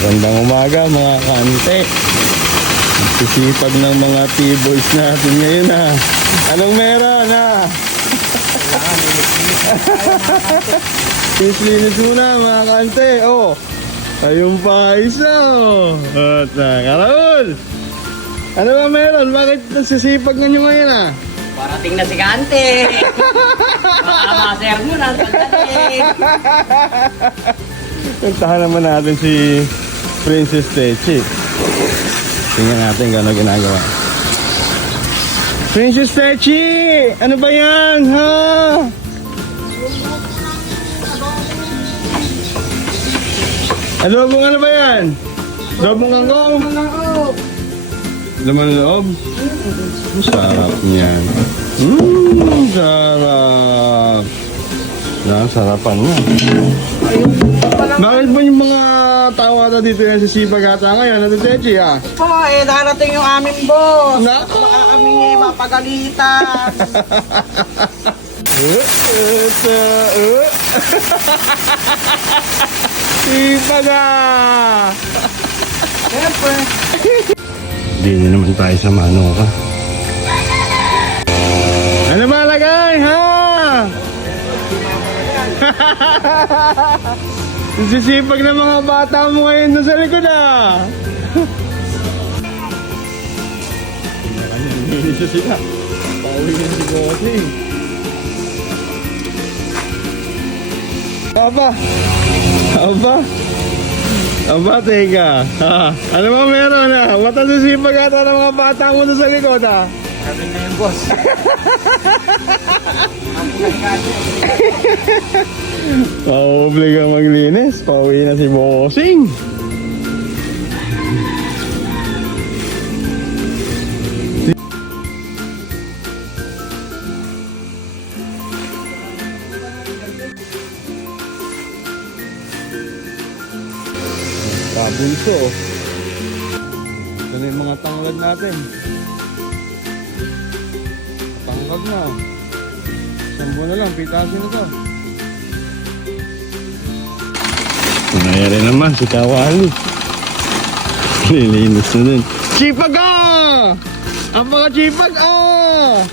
Magandang umaga mga kante. Sisipag ng mga T-boys natin ngayon ha. Anong meron ha? Linis muna mga kante. Oh, ayun pa isa oh. At Karaul, ano ba meron? Bakit nagsisipag na nyo ngayon ha? Parating na si Kante. Baka maser mo na pagdating. Puntahan naman natin si Princess Techi. Tingnan natin kung ano ginagawa. Princess Techi! Ano ba yan, ha? Adobong ano ba yan? Adobong kangkong? Laman loob? Sarap niyan. Sarap. Yan, sarapan mo. Bakit ba yung mga tao ata dito yan sa sipag ata ngayon? Ano, Techi, ha? Po, darating yung aming boss. Nako! Baka kami mapagalitan. Sipag, ha! Siyempre. Hindi na naman tayo sa Manoka. Ano ba lagay, ha? Sisipag ng mga bata mo ngayon doon sa likod, ha? Hindi siya sila. Pauwi na si Bossing. Aba, teka. Ha? Ano ba meron, ha? Matasisipag ata ng mga bata mo doon sa likod, ha? Kami na yung boss. Pauwi ka maglinis. Pauwi na si Bossing. Pabunso. Ito na yung mga tanglad natin. Tanglad na. Isang buwan na lang, pitasin na to. Nangyari naman si Kawali. Lilinis na din. Chipag ah! Ang mga chipag ah!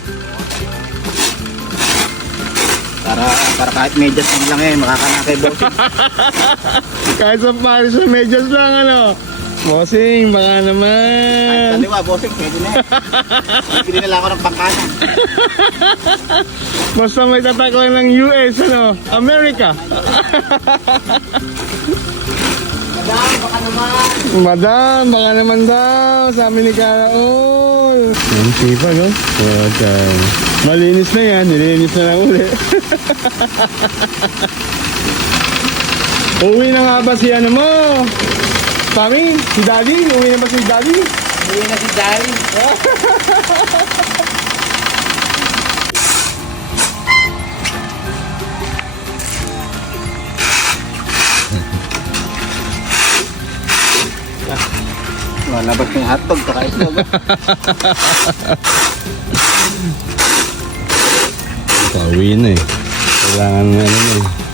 Para kahit medyas lang eh, makakanakay boss. Kahit sa paris sa medyas lang ano. Bossing, baka naman. Kaliwa, bossing, pwede na eh. Bibili nila ako ng pangkana. Basta may tatak lang ng US, ano? America. Madam, baka naman. Madam, baka naman daw. Sabi ni Karaul. Ang sipa, no? Okay. Malinis na yan. Nilinis na lang uli. Uwi na nga ba si ano mo? Pami? Si Daddy? Uwi na ba si Daddy? Uwi na si Daddy. Labas yung hotdog, kakain mo ba? Pauwi na eh. Kailangan ano na eh.